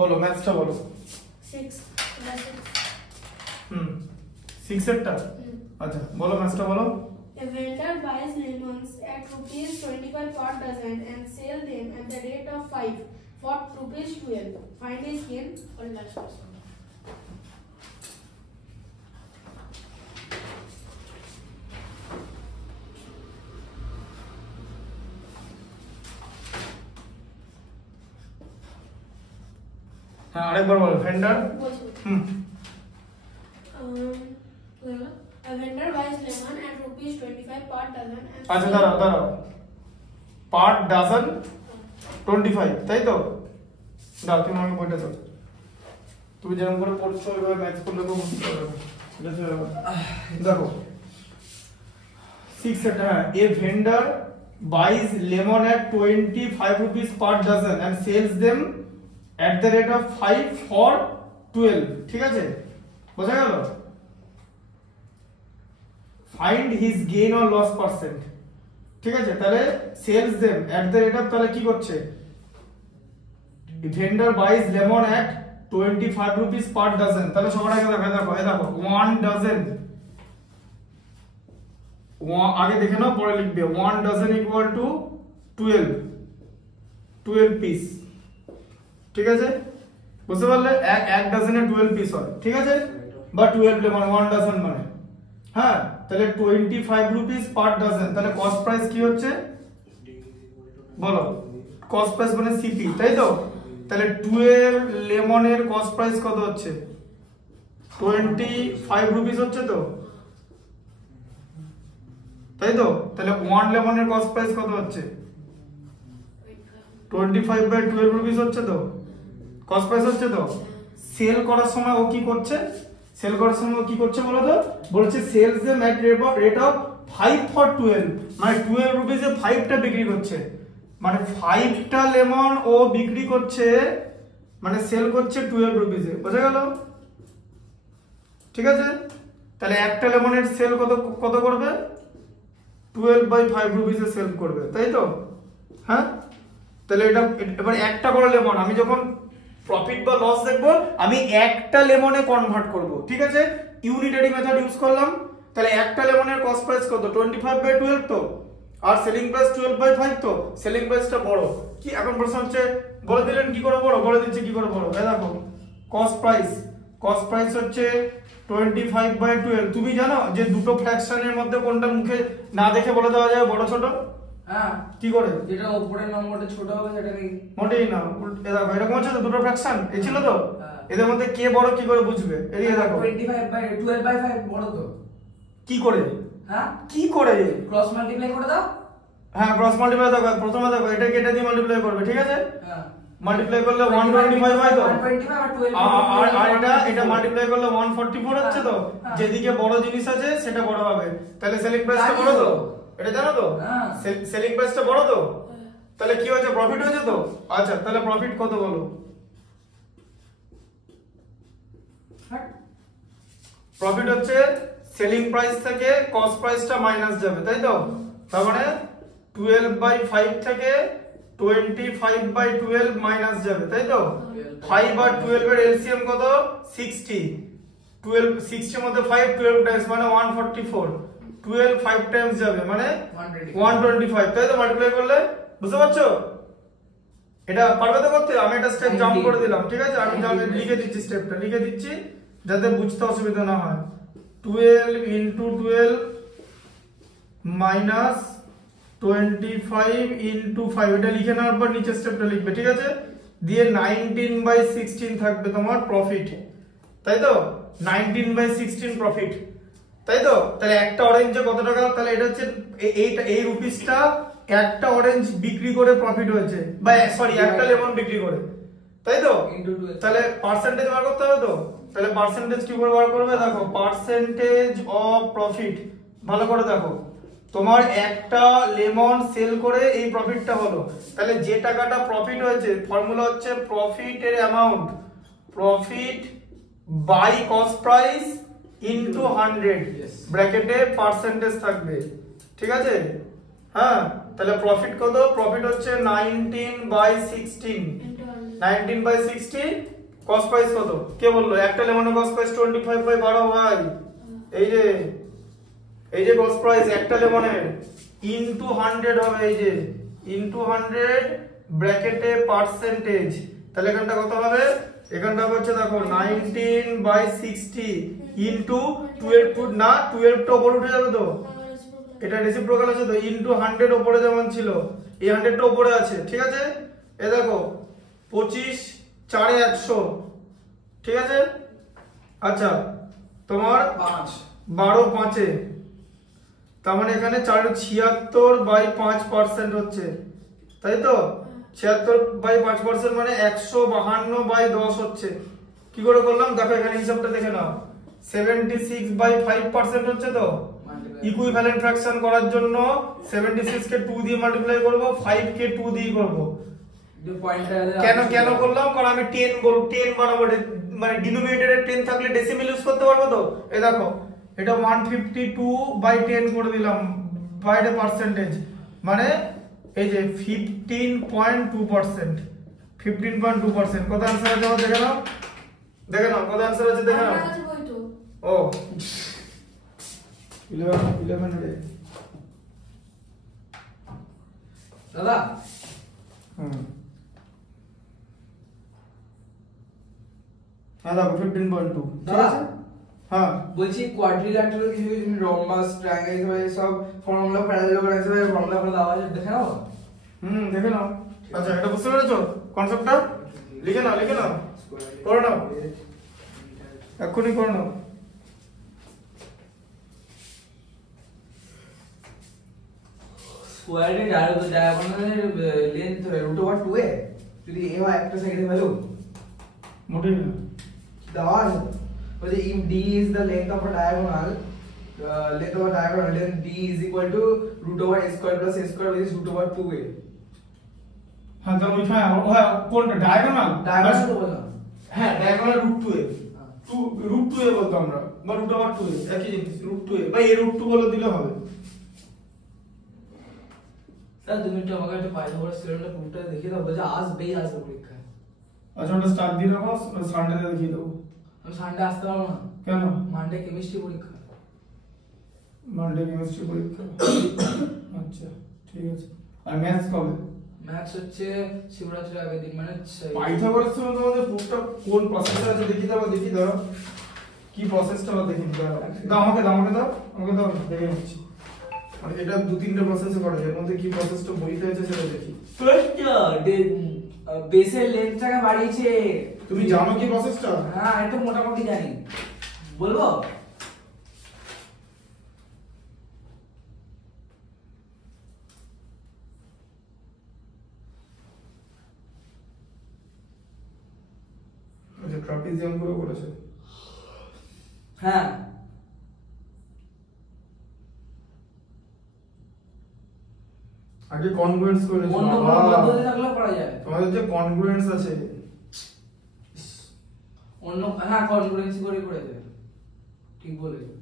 বলো ম্যাথসটা বলো। 6 6 এরটা আচ্ছা বলো ম্যাথসটা বলো। A vendor buys lemons at rupees 25 per dozen and sell them at the rate of 5 for rupees 12. Find his gain or loss. হ্যাঁ আরেকবার বলো vendor. A vendor buys lemon at rupees 25 per dozen and আচ্ছা দাঁড়াও পার doesn't 25 তাই তো? দাও তুমি আমাকে বইটা দাও, তুমি যেরকম করে পড়ছো ওইভাবে ম্যাথস করলে তো বুঝতে পারবে। দেখো 6 এটা হ্যাঁ, এ vendor buys lemon at 25 rupees per dozen and sells them at the rate of 5 for 12, ঠিক আছে বোঝা গেল? find his gain or loss percent, ঠিক আছে তাহলে sells them at the rate of তাহলে কি করছে, vendor buys lemon at 25 rupees per dozen, তাহলে সবার আগে দেখো 1 dozen আগে দেখে নাও পরে লিখবে 1 dozen equal to 12 পিস, ঠিক আছে বুঝতে পারলে? এক ডজনে 12 পিস হয়, ঠিক আছে বা 12 লেমন 1 ডজন মানে হ্যাঁ, তাহলে 25 রুপিস পার ডজন, তাহলে কস্ট প্রাইস কি হচ্ছে বলো? কস্ট প্রাইস মানে সিপি তাই তো? তাহলে 12 লেমনের কস্ট প্রাইস কত হচ্ছে? 25 রুপিস হচ্ছে তো তাই তো? তাহলে 1 লেমনের কস্ট প্রাইস কত হচ্ছে? 25/12 রুপিস হচ্ছে তো, কস্ট প্রাইস হচ্ছে তো। সেল করার সময় ও কি করছে? সেল করার সময় ও কি করছে বলো তো? বলছে sales them at rate of 5 for 12, মানে 12 রুপিসে 5টা বিক্রি করছে, মানে 5টা লেমন ও বিক্রি করছে, মানে সেল করছে 12 রুপিসে, বোঝা গেল? ঠিক আছে তাহলে একটা লেমনের সেল কত করবে? 12/5 রুপিসে সেল করবে তাই তো? হ্যাঁ তাহলে এটা এবার একটা করে লেমন আমি যখন প্রফিট বা লস দেখবো আমি একটা লেমনে কনভার্ট করব, ঠিক আছে ইউনিটারি মেথড ইউজ করলাম। তাহলে একটা লেমনের কস্ট প্রাইস কত? 25/12 তো, আর সেলিং প্রাইস 12/5 তো, সেলিং প্রাইসটা বড় কি? এখন প্রশ্ন হচ্ছে বলে দিলেন কি করে বড়, বলে দিচ্ছি কি করে বড়। এই দেখো কস্ট প্রাইস হচ্ছে 25/12। তুমি জানো যে দুটো ফ্র্যাকশনের মধ্যে কোনটা মুখে না দেখে বলে দেওয়া যায় বড় ছোট? হ্যাঁ কি করে? যেটা উপরের নম্বরটা ছোট হবে সেটা কি? মোটেই না, দেখো এরকম আছে তো দুটো ফ্র্যাকশন এই ছিল তো, এদের মধ্যে কে বড় কি করে বুঝবে? এদিকে দেখো 25/12/5 বড় তো কি করে? হ্যাঁ কি করে? ক্রস মাল্টিপ্লাই করে দাও। হ্যাঁ ক্রস মাল্টিপ্লাই দেখো, প্রথমে দেখো এটাকে এটা দিয়ে মাল্টিপ্লাই করবে, ঠিক আছে হ্যাঁ মাল্টিপ্লাই করলে 125 হয় তো, 125 আর 12 আর এটা মাল্টিপ্লাই করলে 144 হচ্ছে তো, যেদিকে বড় জিনিস আছে সেটা বড় হবে, তাহলে সেলিং প্রাইসটা বড় তো, এটা জানো তো সেলিং প্রাইসটা বড় তো, তাহলে কি হয়েছে? প্রফিট হয়েছে তো। আচ্ছা তাহলে প্রফিট কত বলো? প্রফিট হচ্ছে সেলিং প্রাইস থেকে কস্ট প্রাইসটা মাইনাস যাবে তাই তো, তার মানে 12/5 থেকে 25/12 মাইনাস যাবে তাই তো। 5 আর 12 এর এলসিএম কত? 60, 60 এর মধ্যে 5 12 টাইমস মানে 144, 12 5 টাইমস যাবে মানে 125 তাই তো মাল্টিপ্লাই করলে, বুঝতে পারছো? এটা পারবে তো করতে? আমি এটা স্টেপ জাম্প করে দিলাম, ঠিক আছে আমি লিখে দিচ্ছি, স্টেপটা লিখে দিচ্ছি যাতে বুঝতে অসুবিধা না হয়। 12 * 12 মাইনাস 25 * 5 এটা লিখে নেওয়ার পর নিচে স্টেপটা লিখবে, ঠিক আছে দিয়ে 19/16 থাকবে তোমার প্রফিট তাই তো, 19/16 প্রফিট তাই তো। তাহলে একটা অরেঞ্জে কত টাকা? তাহলে এটা হচ্ছে এই রুপিসটা একটা অরেঞ্জ বিক্রি করে প্রফিট হয়েছে, বা সরি একটা লেমন বিক্রি করে তাই তো। তাহলে পার্সেন্টেজ বার করতে হবে তো, তাহলে পার্সেন্টেজ কি করে বার করবে? দেখো পার্সেন্টেজ অফ প্রফিট, ভালো করে দেখো তোমার একটা লেমন সেল করে এই প্রফিটটা হলো, তাহলে যে টাকাটা প্রফিট হয়েছে ফর্মুলা হচ্ছে প্রফিটের amount, profit by cost price into 100 ব্র্যাকেটে পার্সেন্টেজ থাকবে, ঠিক আছে হ্যাঁ তাহলে প্রফিট কত? প্রফিট হচ্ছে 19/16। 19/60 কস্ট প্রাইস কত? কে বললো? একটা লেমনের কস্ট প্রাইস 25/12 ভাই। এই যে কস্ট প্রাইস একটা লেমনের ইনটু 100 হবে, এই যে ইনটু 100 ব্র্যাকেটে পার্সেন্টেজ। তাহলে এখানটা কত হবে? এখানটা হচ্ছে দেখো 19/60 ইনটু 12 না 12 টা উপরে উঠে যাবে তো, এটা রেসিপ্রোকাল আছে তো, ইনটু 100 উপরে যেমন ছিল এই 100 টা উপরে আছে, ঠিক আছে? এ দেখো 25 4 এ 100, ঠিক আছে? আচ্ছা তোমার 12 5 এ, তার মানে এখানে 76/5% হচ্ছে, তাই তো? 76/5% মানে 152/10 হচ্ছে। কি করে করলাম দেখো, এখানে হিসাবটা দেখে নাও। 76/5% হচ্ছে তো, ইকুইভ্যালেন্ট ফ্র্যাকশন করার জন্য 76 কে 2 দিয়ে মাল্টিপ্লাই করব, 5 কে 2 দিয়ে করব। কেন করলাম? কারণ আমি 10 বলব, 10 বানাবো, মানে ডিনোমিনেটরে 10 থাকলে ডেসিমেল ইউজ করতে পারবো তো। এই দেখো এটা 152/10 করে দিলাম বাইরে পার্সেন্টেজ, মানে এই যে 15.2%। 15.2%। কত आंसर আছে আমার দেখে নাও, কত आंसर আছে দেখে নাও। ও 11 রে দাদা। হ্যাঁ দেখো 15.2, ঠিক আছে? হ্যাঁ বলছি কোয়াড্রিল্যাটারাল কিছু তুমি রম্বাস ট্রায়াঙ্গেল এই সব ফর্মুলা প্যারালেলোগ্রাম হিসেবে ফর্মুলা করে দাও, আছে দেখে নাও। দেখে নাও। আচ্ছা এটা বুঝতে পেরেছো কনসেপ্টটা? লিখে নাও করে নাও, এক্ষুনি করে নাও। স্কয়ারের ডায়াগোনালের লেন্থ √2a যদি a হয় একটা সাইডের ভ্যালু মোটেই না দেওয়া আছে। বলছে if d is the length of a diagonal, then d is equal to √a² plus a² which is √2a। হ্যাঁ তো ওই কোনটা ডায়াগোনাল? ডায়াগোনাল তো বললাম। হ্যাঁ ডায়াগোনাল √2a, 2√2a বলতো আমরা, বা √2a একই জিনিস, √2a বা a √2 বলে দিলে হবে। স্যার তুমি একটু আমাকে একটা পাইথাগোরাস থিওরেমটা প্রুফটা দেখিয়ে দাও। বলছে আসবে পরীক্ষায়। আচ্ছা ওটা স্টার্ট দিয়ে রাখো, সানডেতে দেখিয়ে দেবো। আমি সানডে আসতে পারবো না। কেন? মানডে কেমিস্ট্রি পরীক্ষা। মানডে কেমিস্ট্রি পরীক্ষা। আচ্ছা ঠিক আছে। আর ম্যাথস কবে? ম্যাথস হচ্ছে শিবরাত্রির আগের দিন, মানে পাইথাগোরাস থিওরেম তোমাদের প্রুফটা কোন প্রসেসে আছে দেখিয়ে দাও, কি প্রসেসটা দেখিয়ে দাও। আমাকে দাও দেখে নিচ্ছি। মানে এটা 2-3টা প্রসেসে করা যায়, এর মধ্যে কি প্রসেসটা বইতে আছে সেটা দেখি। বেসের লেন্থটাকে বাড়িয়েছে। তুমি জানো কি প্রসেসটা? হ্যাঁ একটু মোটামুটি জানি, বলবো? আচ্ছা ট্রাপিজিয়াম করে করেছে। হ্যাঁ আগে কনগ্রুয়েন্স করে অন্য কোনো পদ্ধতি থাকলেও করা যায়। তোমাদের যে কনগ্রুয়েন্স আছে, অন্য কনগ্রুয়েন্সি করেছে, ঠিক বলেছো।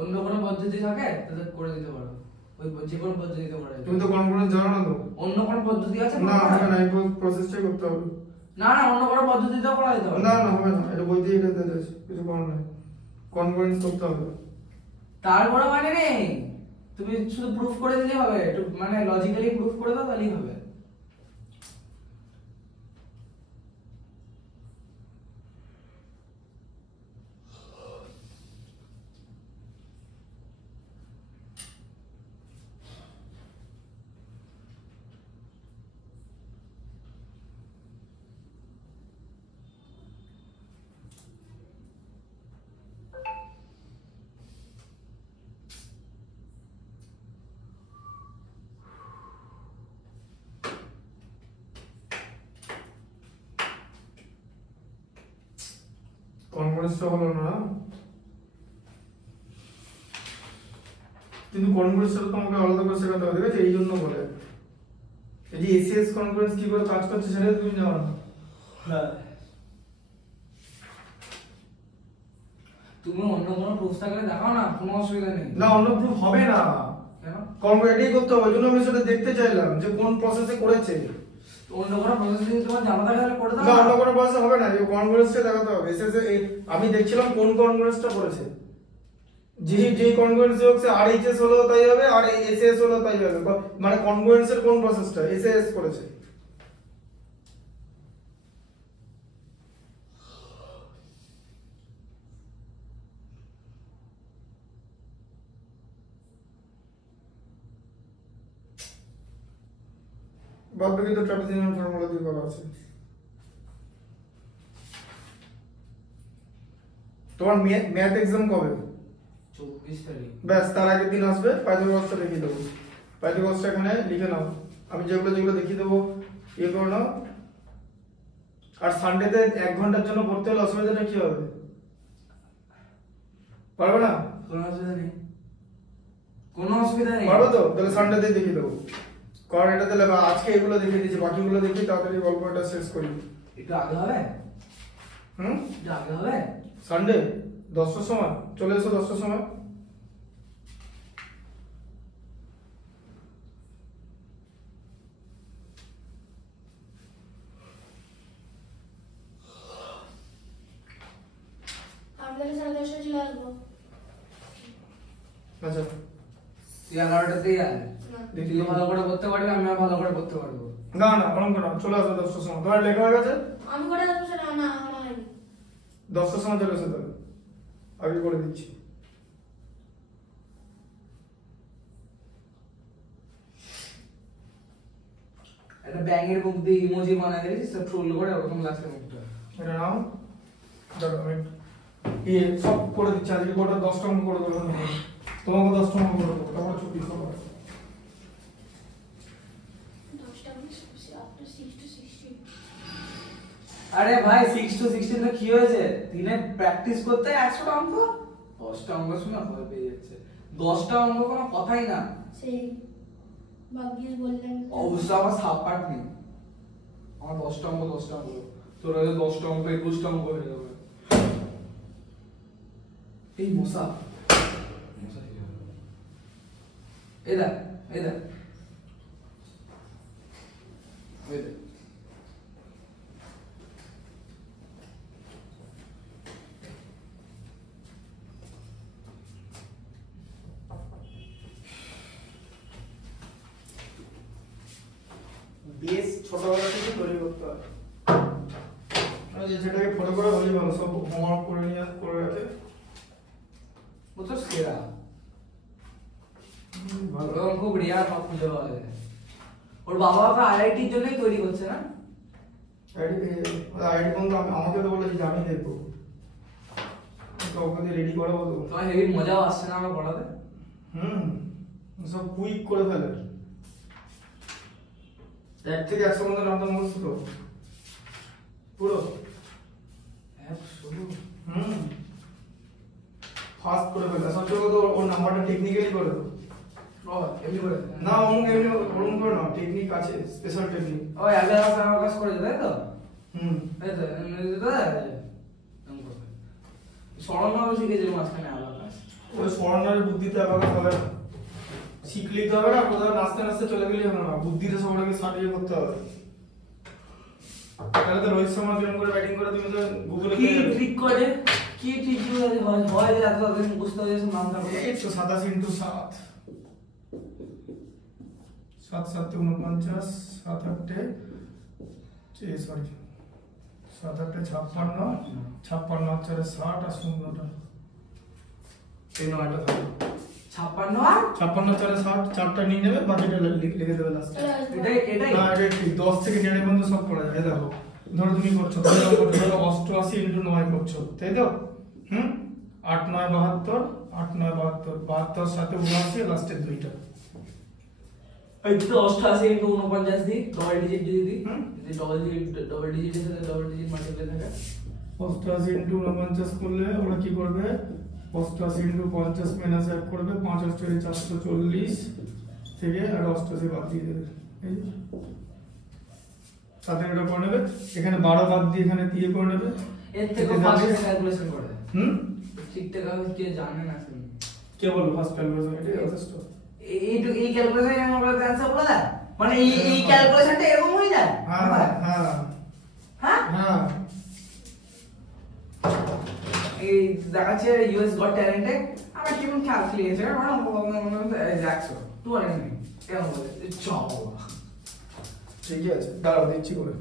অন্য কোনো পদ্ধতি থাকে তাহলে করে দিতে পারো, ওই যে কোনো পদ্ধতিতে করা যায়। তুমি তো কনগ্রুয়েন্স জানো না তো? অন্য কোনো পদ্ধতি আছে? না হবে না, এই প্রসেসটাই করতে হবে। না অন্য কোনো পদ্ধতিতেও করা যেতে পারে। না হবে না, এটা বই দিয়ে এটা দিতে আছে, কিছু করার নাই, কনগ্রুয়েন্স করতে হবে। তারপরে মানে নেই, তুমি শুধু প্রুফ করে দিলেই হবে, একটু মানে লজিক্যালি প্রুফ করে দাও তাহলেই হবে। কনগ্রুয়েন্সটা হলো না, কিন্তু কনগ্রুয়েন্সটা তোমাকে আলাদা করে শেখাতে হবে, ঠিক আছে? এই জন্য বলে এই যে এসিএস কনগ্রুয়েন্স কি করে কাজ করছে সেটা তুমি জানো না। হ্যাঁ তুমি অন্য কোনো প্রুফ থাকলে দেখাও না, কোনো অসুবিধা নেই। না অন্য প্রুফ হবে না, কেন এটাই করতে হবে, ওই জন্য আমি সেটা দেখতে চাইলাম যে কোন প্রসেসে করেছে। অন্য কোনো প্রসেস যদি তোমার জানা থাকে তাহলে করে দাও না, অন্য কোনো প্রসেস হবে না, এই কনগ্রেসটা দেখাতে হবে। এসএসএ আমি দেখছিলাম কোন কনগ্রেসটা করেছে, যে কনগ্রেন্স হচ্ছে আরএইচএস হলো তাই হবে, আর এসএস হলো তাই হবে, মানে কনগ্রেন্সের কোন প্রসেসটা এসএস করেছে। বাদ বাকি তো ট্রাপিজিয়াম ফর্মুলা দিয়ে করা আছে। তোমার ম্যাথ এক্সাম কবে? 24 তারিখ। ব্যাস, তার আগের দিন আসবে, পাইথাগোরাসটা দেখিয়ে দেবো। পাইথাগোরাসটা এখানে লিখে নাও, আমি যেগুলো দেখিয়ে দেবো ইয়ে করে নাও। আর সানডেতে 1 ঘন্টার জন্য পড়তে হলে অসুবিধাটা কি হবে? পারবে না? কোনো অসুবিধা নেই, কোনো অসুবিধা নেই। পারবে তো? তাহলে সানডেতে দেখিয়ে দেবো। কারণ এটা তাহলে আজকে এগুলো দেখিয়ে দিচ্ছি, বাকিগুলো দেখি তাড়াতাড়ি গল্পটা শেষ করি। একটু আগে হবে? একটু আগে হবে? সানডে 10টার সময় চলে এসো, 10টার সময়। আমি তাহলে 10:30 চলে আসবো। আচ্ছা, তুই 11টাতেই আয়, না। তুই ভালো করে পড়তে পারবি, আমিও ভালো করে পড়তে পারবো। না না, অঙ্ক না, চলে আসো 10টার সময়। তোমার লেখা হয়ে গেছে? আমি করে আসবো সেটা না আমার হয়নি। 10টার সময় চলে এসো, তাহলে আগে করে দিচ্ছি। একটা ব্যাঙের মুখ দিয়ে ইমোজি বানায় দিয়েছিস, সব ট্রোল করে ওরকম লাগছে মুখটা। এটা নাও, দাঁড়াও আমি সব করে দিচ্ছি। আজকে গোটা 10টা অঙ্ক করে দেবো, তোমাকে 10টা অঙ্ক করে দেবো, তারপর ছুটি সবার। 10টা মানে 6 to 16। আরে ভাই 6 to 16 তো কি হয়েছে, দিনে প্র্যাকটিস করতে 100টা অঙ্ক, 10টা অঙ্ক শুনে ভয় পেয়ে যাচ্ছে। 10টা অঙ্ক কোনো কথাই না। সেই ভাগ্যিস বললেন। অবশ্য আমার সাপাট নেই, আমার 10টা অঙ্ক তোর হয়তো 10টা অঙ্ক 21টা অঙ্ক হয়ে যাবে। এই মশা এই দেখ এই দেখ এই দেখ, বেশ ছোটবেলা থেকে তৈরি করতে হয়। যেটাকে ফটো করে হলেই ভালো, সব হোমওয়ার্ক করে নিয়ে করে রাখে। ও তো সেরা, ভালো। ওরকম খুব রেয়ার সব খুঁজে পাওয়া যায়। ওর বাবা ওকে আইআইটির জন্যই তৈরি করছে না? আইডি বন্ধু আমাকে তো বলেছে যে আমি দেখবো, ওকে রেডি করাবো তো। তোমার হেভি মজাও আসছে না আমার পড়াতে? সব কুইক করে ফেলে। 1 থেকে 100 মধ্যে নামটা মুখস্থ তো পুরো শুরু ফাস্ট করে ফেলে। সবচেয়ে বড় কথা, ওর নাম্বারটা টেকনিক্যালি করে দাও। এমনি করে না, অমুক এমনি ওরকম করে না, টেকনিক আছে, স্পেশাল টেকনিক। ও অ্যাবাকাস করে তাই তো? তাই তো এমনি তো সরলভাবে শিখেছিল মাঝখানে অ্যাবাকাস। ওই স্মরণের বুদ্ধিতে আবার হবে না, শিখলেই তো হবে না, কোথাও নাচতে নাচতে চলে গেলেই হবে না, বুদ্ধিতে সবাইকে সার্টিফাই করতে হবে। তাহলে তো রোহিত শর্মা কিরকম করে ব্যাটিং করে তুমি তো গুগলে কি ট্রিক করে, কি ট্রিক হয় হয় যে এত দিন বুঝতে হয়েছে নামটা করে। এই তো 27 × 7 7 7 49 7 8 সরি 7 8 56 56 4 60 আর 0টা এই 9টা থাকবে। 56 আর 56 4 60 চারটা নিয়ে নেবে, বাকিটা লিখে দেবে লাস্টে। এটাই না, এটা ঠিক 10 থেকে 9 পর্যন্ত সব করা যায়। দেখো ধরো তুমি করছো, ধরো 88 × 9 করছো, তাই তো? 8 9 72, 8 9 72, 72 সাথে 79, লাস্টের দুইটা। এই তো 88 × 49 দি ডবল ডিজিট যদি দি, যদি ডবল ডিজিটের সাথে ডবল ডিজিট মাল্টিপ্লাই থাকে, 88 × 49 করলে ওরা কি করবে? 88 × 50 মাইনাস 1 করবে, 5 8 440 থেকে আর 88 বাদ দিয়ে দেবে। এই যে সাথে এটা করে নেবে, এখানে 12 বাদ দিয়ে এখানে দিয়ে করে নেবে। এর থেকে ফার্স্ট ক্যালকুলেশন করে হুম ঠিকঠাক ভাবে কে জানে না শুনি। কে বলবো ফার্স্ট ক্যালকুলেশন? এটা যথেষ্ট। এই ক্যালকুলেশন আমরা অ্যানসার বলে দেয় মানে এই ক্যালকুলেশনটা এরকম হয়ে যায় হ্যাঁ হ্যাঁ হ্যাঁ হ্যাঁ এই দেখাচ্ছে ইউএস গট ট্যালেন্টেড আমরা কেমন ক্যালকুলেটর দেখছো 200 এরকম বলে চল ঠিকই আছে দাঁড়াও দিচ্ছি করে